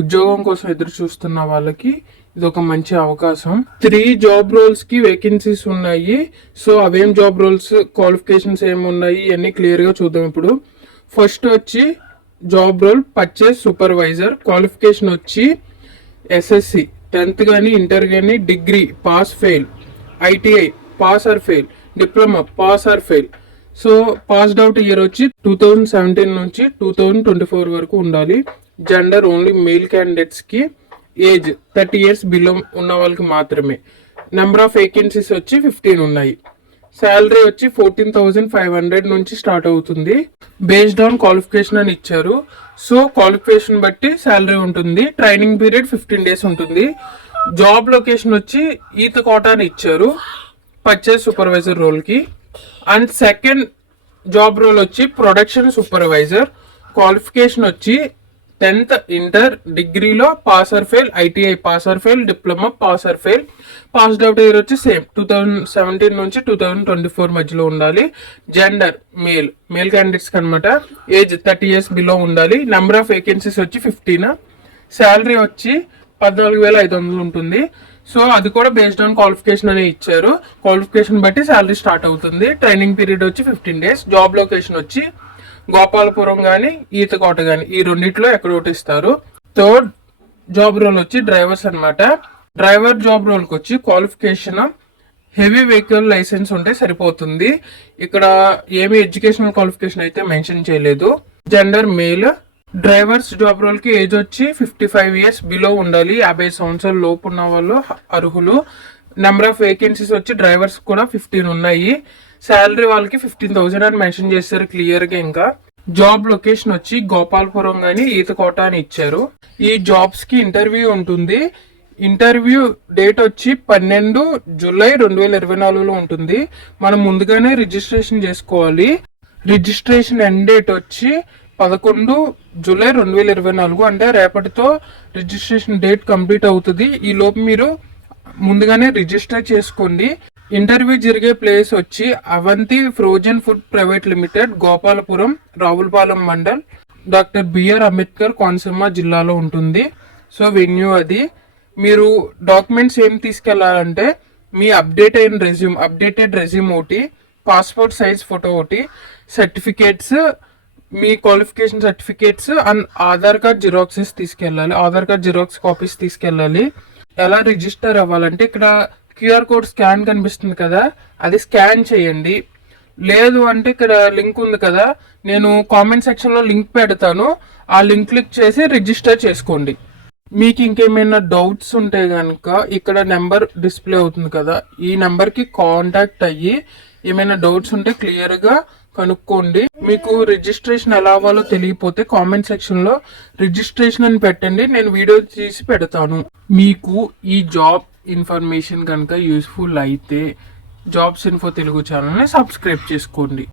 ఉద్యోగం కోసం ఎదురు చూస్తున్న వాళ్ళకి ఇది ఒక మంచి అవకాశం. 3 జాబ్ రోల్స్ కి వేకెన్సీస్ ఉన్నాయి. సో అవేం జాబ్ రోల్స్, క్వాలిఫికేషన్స్ ఏమున్నాయి ఇవన్నీ క్లియర్ గా చూద్దాం. ఇప్పుడు ఫస్ట్ వచ్చి job role purchase supervisor. Qualification వచ్చి ఎస్ఎస్సి 10th కానీ ఇంటర్ కానీ, degree pass fail, ITI pass or fail, diploma pass or fail. So passed out year వచ్చి 2017 నుంచి 2024 వరకు ఉండాలి. జెండర్ ఓన్లీ మేల్ క్యాండిడేట్స్ కి, ఏజ్ 30 years బిలో ఉన్న వాళ్ళకి మాత్రమే. నెంబర్ ఆఫ్ వేకెన్సీస్ వచ్చి 15 ఉన్నాయి. శాలరీ వచ్చి 14,500 నుంచి స్టార్ట్ అవుతుంది. బేస్డ్ ఆన్ క్వాలిఫికేషన్ అని ఇచ్చారు. సో క్వాలిఫికేషన్ బట్టి శాలరీ ఉంటుంది. ట్రైనింగ్ పీరియడ్ 15 days ఉంటుంది. జాబ్ లొకేషన్ వచ్చి ఈతకోట అని ఇచ్చారు పర్చేస్ సూపర్వైజర్ రోల్ కి. అండ్ సెకండ్ జాబ్ రోల్ వచ్చి ప్రొడక్షన్ సూపర్వైజర్. క్వాలిఫికేషన్ వచ్చి 10th ఇంటర్, డిగ్రీలో pass or fail, ITI pass or fail, diploma pass or fail. Passed out year వచ్చి same 2017 నుంచి 2024 మధ్యలో ఉండాలి. జెండర్ మేల్ క్యాండిడేట్స్ అనమాట. ఏజ్ 30 years బిలో ఉండాలి. నెంబర్ ఆఫ్ వేకెన్సీస్ వచ్చి 15. శాలరీ వచ్చి 14,500 ఉంటుంది. సో అది కూడా బేస్డ్ ఆన్ క్వాలిఫికేషన్ అనే ఇచ్చారు. క్వాలిఫికేషన్ బట్టి శాలరీ స్టార్ట్ అవుతుంది. ట్రైనింగ్ పీరియడ్ వచ్చి 15 days. జాబ్ లొకేషన్ వచ్చి గోపాలపురం కానీ, ఈతకోట కానీ, ఈ రెండిట్లో ఎక్కడ ఒకటి ఇస్తారు. థర్డ్ జాబ్ రోల్ వచ్చి డ్రైవర్స్ అనమాట. డ్రైవర్ జాబ్ రోల్కి వచ్చి క్వాలిఫికేషన్ హెవీ వెహికల్ లైసెన్స్ ఉంటే సరిపోతుంది. ఇక్కడ ఏమి ఎడ్యుకేషనల్ క్వాలిఫికేషన్ అయితే మెన్షన్ చేయలేదు. Gender male. Drivers job role కి ఏజ్ వచ్చి 55 years బిలో ఉండాలి. 50 సంవత్సరాల లోపు ఉన్న వాళ్ళు అర్హులు. నెంబర్ ఆఫ్ వేకెన్సీస్ వచ్చి డ్రైవర్స్ కూడా 15 ఉన్నాయి. శాలరీ వాళ్ళకి 15,000 అని మెన్షన్ చేశారు క్లియర్ గా. ఇంకా జాబ్ లొకేషన్ వచ్చి గోపాలపురం గానీ, ఈతకోట అని ఇచ్చారు. ఈ జాబ్స్ కి ఇంటర్వ్యూ ఉంటుంది. ఇంటర్వ్యూ డేట్ వచ్చి 12 July 2024 ఉంటుంది. మనం ముందుగానే రిజిస్ట్రేషన్ చేసుకోవాలి. రిజిస్ట్రేషన్ ఎండ్ డేట్ వచ్చి 11 July 2024. అంటే రేపటితో రిజిస్ట్రేషన్ డేట్ కంప్లీట్ అవుతుంది. ఈ లోపు మీరు ముందుగానే రిజిస్టర్ చేసుకోండి. ఇంటర్వ్యూ జరిగే ప్లేస్ వచ్చి Avanti Frozen Food Private Limited, Gopalapuram, Ravulapalem mandal, doctor BR Ambedkar Konaseema జిల్లాలో ఉంటుంది. సో వెన్యూ అది. మీరు డాక్యుమెంట్స్ ఏం తీసుకెళ్లాలంటే మీ అప్డేటెడ్ రెజ్యూమ్ ఒకటి, పాస్పోర్ట్ సైజ్ ఫోటో ఒకటి, సర్టిఫికేట్స్, మీ qualification certificates and Aadhaar card xeroxes తీసుకెళ్ళాలి. ఆధార్ కార్డ్ జిరాక్స్ కాపీస్ తీసుకెళ్ళాలి. ఎలా రిజిస్టర్ అవ్వాలంటే ఇక్కడ QR కోడ్ స్కాన్ కనిపిస్తుంది కదా, అది స్కాన్ చేయండి. లేదు అంటే ఇక్కడ లింక్ ఉంది కదా, నేను కామెంట్ సెక్షన్ లో లింక్ పెడతాను. ఆ లింక్ క్లిక్ చేసి రిజిస్టర్ చేసుకోండి. మీకు ఇంకేమైనా డౌట్స్ ఉంటే కనుక ఇక్కడ నెంబర్ డిస్ప్లే అవుతుంది కదా, ఈ నెంబర్ కి కాంటాక్ట్ అయ్యి ఏమైనా డౌట్స్ ఉంటే క్లియర్ గా కనుక్కోండి. మీకు రిజిస్ట్రేషన్ ఎలా అవ్వాలో తెలియకపోతే కామెంట్ సెక్షన్ లో రిజిస్ట్రేషన్ అని పెట్టండి, నేను వీడియో తీసి పెడతాను. మీకు ఈ జాబ్ ఇన్ఫర్మేషన్ కనుక యూస్ఫుల్ అయితే జాబ్స్ ఇన్ఫో తెలుగు ఛానల్ని సబ్స్క్రైబ్ చేసుకోండి.